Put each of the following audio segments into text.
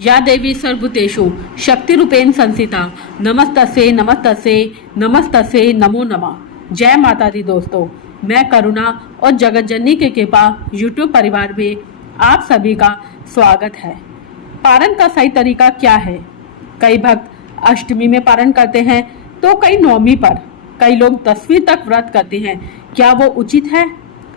या देवी सर्वभूतेषु शक्तिरूपेण संस्थिता नमस्तस्यै नमस्तस्यै नमस्तस्यै नमो नमः। जय माता दी दोस्तों, मैं करुणा और जगत जननी के कृपा यूट्यूब परिवार में आप सभी का स्वागत है। पारण का सही तरीका क्या है? कई भक्त अष्टमी में पारण करते हैं तो कई नवमी पर, कई लोग 10वीं तक व्रत करते हैं। क्या वो उचित है?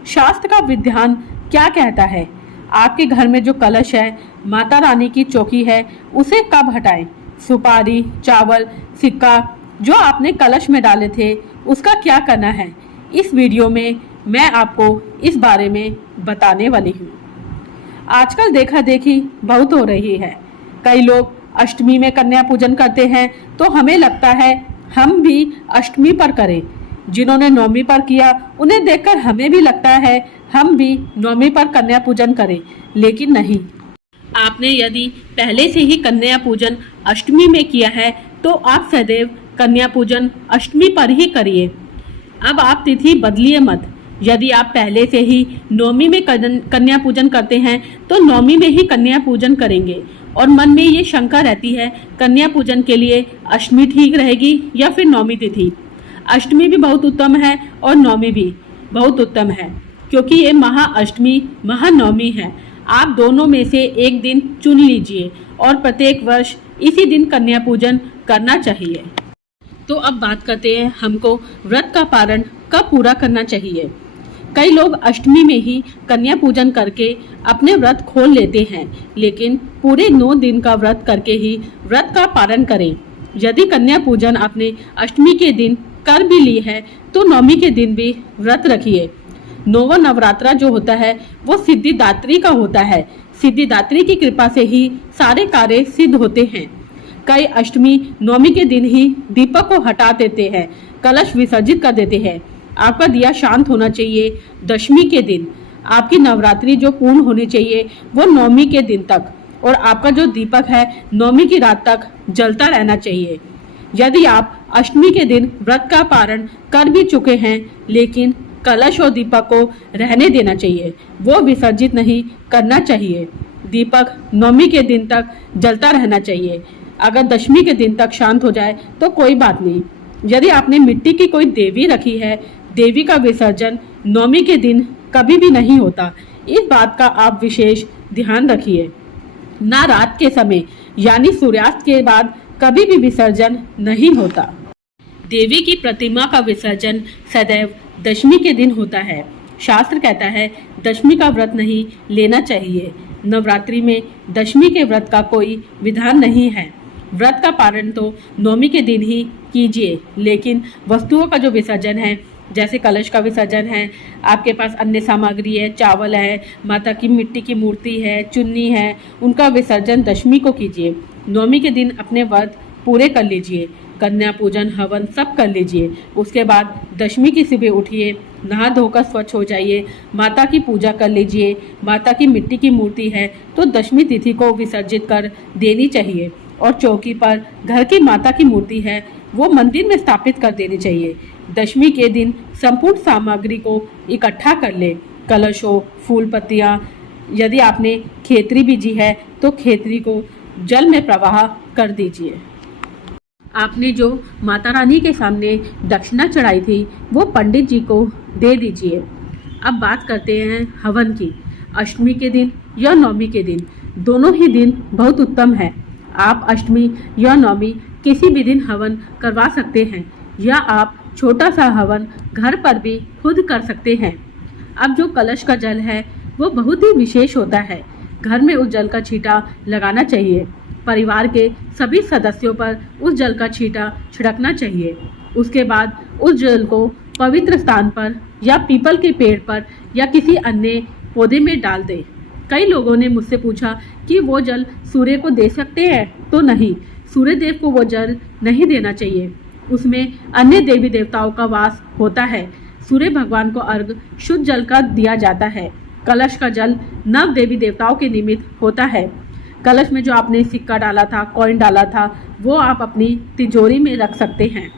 शास्त्र का विधान क्या कहता है? आपके घर में जो कलश है, माता रानी की चौकी है, उसे कब हटाएं? सुपारी, चावल, सिक्का जो आपने कलश में डाले थे, उसका क्या करना है? इस वीडियो में मैं आपको इस बारे में बताने वाली हूँ। आजकल देखा देखी बहुत हो रही है। कई लोग अष्टमी में कन्या पूजन करते हैं तो हमें लगता है हम भी अष्टमी पर करें। जिन्होंने नवमी पर किया उन्हें देखकर हमें भी लगता है हम भी नवमी पर कन्या पूजन करें, लेकिन नहीं। आपने यदि पहले से ही कन्या पूजन अष्टमी में किया है तो आप सदैव कन्या पूजन अष्टमी पर ही करिए। अब आप तिथि बदलिए मत। यदि आप पहले से ही नवमी में कन्या पूजन करते हैं तो नवमी में ही कन्या पूजन करेंगे और मन में ये शंका रहती है कन्या पूजन के लिए अष्टमी ठीक रहेगी या फिर नवमी तिथि। अष्टमी भी बहुत उत्तम है और नवमी भी बहुत उत्तम है, क्योंकि ये महाअष्टमी महानवमी है। आप दोनों में से एक दिन चुन लीजिए और प्रत्येक वर्ष इसी दिन कन्या पूजन करना चाहिए। तो अब बात करते हैं हमको व्रत का पारण कब पूरा करना चाहिए। कई लोग अष्टमी में ही कन्या पूजन करके अपने व्रत खोल लेते हैं, लेकिन पूरे 9 दिन का व्रत करके ही व्रत का पारण करें। यदि कन्या पूजन आपने अष्टमी के दिन कर भी ली है तो नवमी के दिन भी व्रत रखिए। नौवा नवरात्रा जो होता है वो सिद्धिदात्री का होता है। सिद्धिदात्री की कृपा से ही सारे कार्य सिद्ध होते हैं। कई अष्टमी नवमी के दिन ही दीपक को हटा देते हैं, कलश विसर्जित कर देते हैं। आपका दिया शांत होना चाहिए दशमी के दिन। आपकी नवरात्रि जो पूर्ण होनी चाहिए वो नवमी के दिन तक, और आपका जो दीपक है नवमी की रात तक जलता रहना चाहिए। यदि आप अष्टमी के दिन व्रत का पारण कर भी चुके हैं, लेकिन कलश और दीपक को रहने देना चाहिए, वो विसर्जित नहीं करना चाहिए। दीपक नवमी के दिन तक जलता रहना चाहिए। अगर दशमी के दिन तक शांत हो जाए तो कोई बात नहीं। यदि आपने मिट्टी की कोई देवी रखी है, देवी का विसर्जन नवमी के दिन कभी भी नहीं होता। इस बात का आप विशेष ध्यान रखिए। ना रात के समय यानी सूर्यास्त के बाद कभी भी विसर्जन नहीं होता। देवी की प्रतिमा का विसर्जन सदैव दशमी के दिन होता है। शास्त्र कहता है दशमी का व्रत नहीं लेना चाहिए। नवरात्रि में दशमी के व्रत का कोई विधान नहीं है। व्रत का पारण तो नवमी के दिन ही कीजिए, लेकिन वस्तुओं का जो विसर्जन है, जैसे कलश का विसर्जन है, आपके पास अन्य सामग्री है, चावल है, माता की मिट्टी की मूर्ति है, चुन्नी है, उनका विसर्जन दशमी को कीजिए। नवमी के दिन अपने व्रत पूरे कर लीजिए, कन्या पूजन हवन सब कर लीजिए। उसके बाद दशमी की सुबह उठिए, नहा धोकर स्वच्छ हो जाइए, माता की पूजा कर लीजिए। माता की मिट्टी की मूर्ति है तो दशमी तिथि को विसर्जित कर देनी चाहिए, और चौकी पर घर की माता की मूर्ति है वो मंदिर में स्थापित कर देनी चाहिए। दशमी के दिन संपूर्ण सामग्री को इकट्ठा कर ले, कलश हो, फूल पत्तियाँ, यदि आपने खेतरी बीजी है तो खेतरी को जल में प्रवाह कर दीजिए। आपने जो माता रानी के सामने दक्षिणा चढ़ाई थी वो पंडित जी को दे दीजिए। अब बात करते हैं हवन की। अष्टमी के दिन या नवमी के दिन, दोनों ही दिन बहुत उत्तम है। आप अष्टमी या नवमी किसी भी दिन हवन करवा सकते हैं, या आप छोटा सा हवन घर पर भी खुद कर सकते हैं। अब जो कलश का जल है वो बहुत ही विशेष होता है। घर में उस जल का छींटा लगाना चाहिए। परिवार के सभी सदस्यों पर उस जल का छींटा छिड़कना चाहिए। उसके बाद उस जल को पवित्र स्थान पर या पीपल के पेड़ पर या किसी अन्य पौधे में डाल दें। कई लोगों ने मुझसे पूछा कि वो जल सूर्य को दे सकते हैं, तो नहीं, सूर्य देव को वो जल नहीं देना चाहिए। उसमें अन्य देवी देवताओं का वास होता है। सूर्य भगवान को अर्घ शुद्ध जल का दिया जाता है। कलश का जल नव देवी देवताओं के निमित्त होता है। कलश में जो आपने सिक्का डाला था, कॉइन डाला था, वो आप अपनी तिजोरी में रख सकते हैं,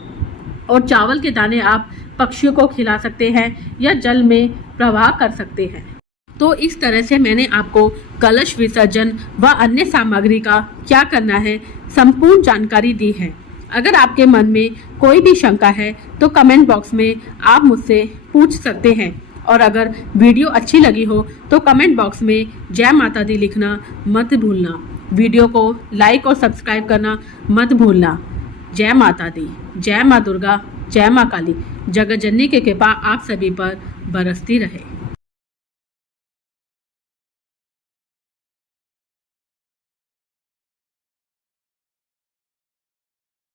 और चावल के दाने आप पक्षियों को खिला सकते हैं या जल में प्रवाह कर सकते हैं। तो इस तरह से मैंने आपको कलश विसर्जन व अन्य सामग्री का क्या करना है संपूर्ण जानकारी दी है। अगर आपके मन में कोई भी शंका है तो कमेंट बॉक्स में आप मुझसे पूछ सकते हैं, और अगर वीडियो अच्छी लगी हो तो कमेंट बॉक्स में जय माता दी लिखना मत भूलना। वीडियो को लाइक और सब्सक्राइब करना मत भूलना। जय माता दी, जय माँ दुर्गा, जय माँ काली। जगत जननी की कृपा आप सभी पर बरसती रहे।